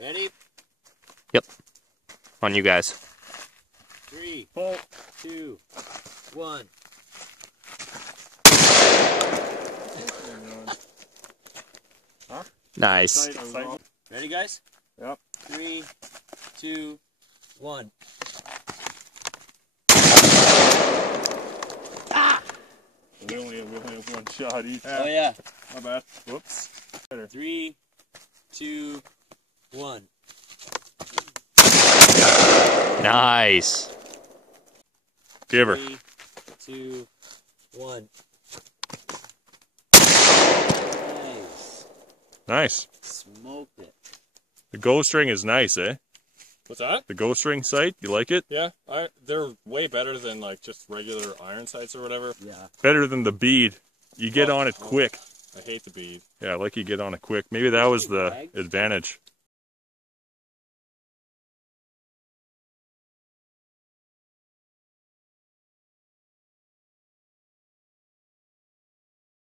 Ready? Yep. On you guys. 3, 2, 1. Huh? Nice. Ready, guys? Yep. 3, 2, 1. Ah! We only have one shot each. Oh yeah. My bad. Whoops. 3, 2, 1. Nice. Give her. 3, 2, 1. Nice. Nice. Smoked it. The ghost ring is nice, eh? What's that? The ghost ring sight, you like it? Yeah, they're way better than like just regular iron sights or whatever. Yeah. Better than the bead. You get on it quick. I hate the bead. Yeah, I like you get on it quick. Maybe that was the advantage.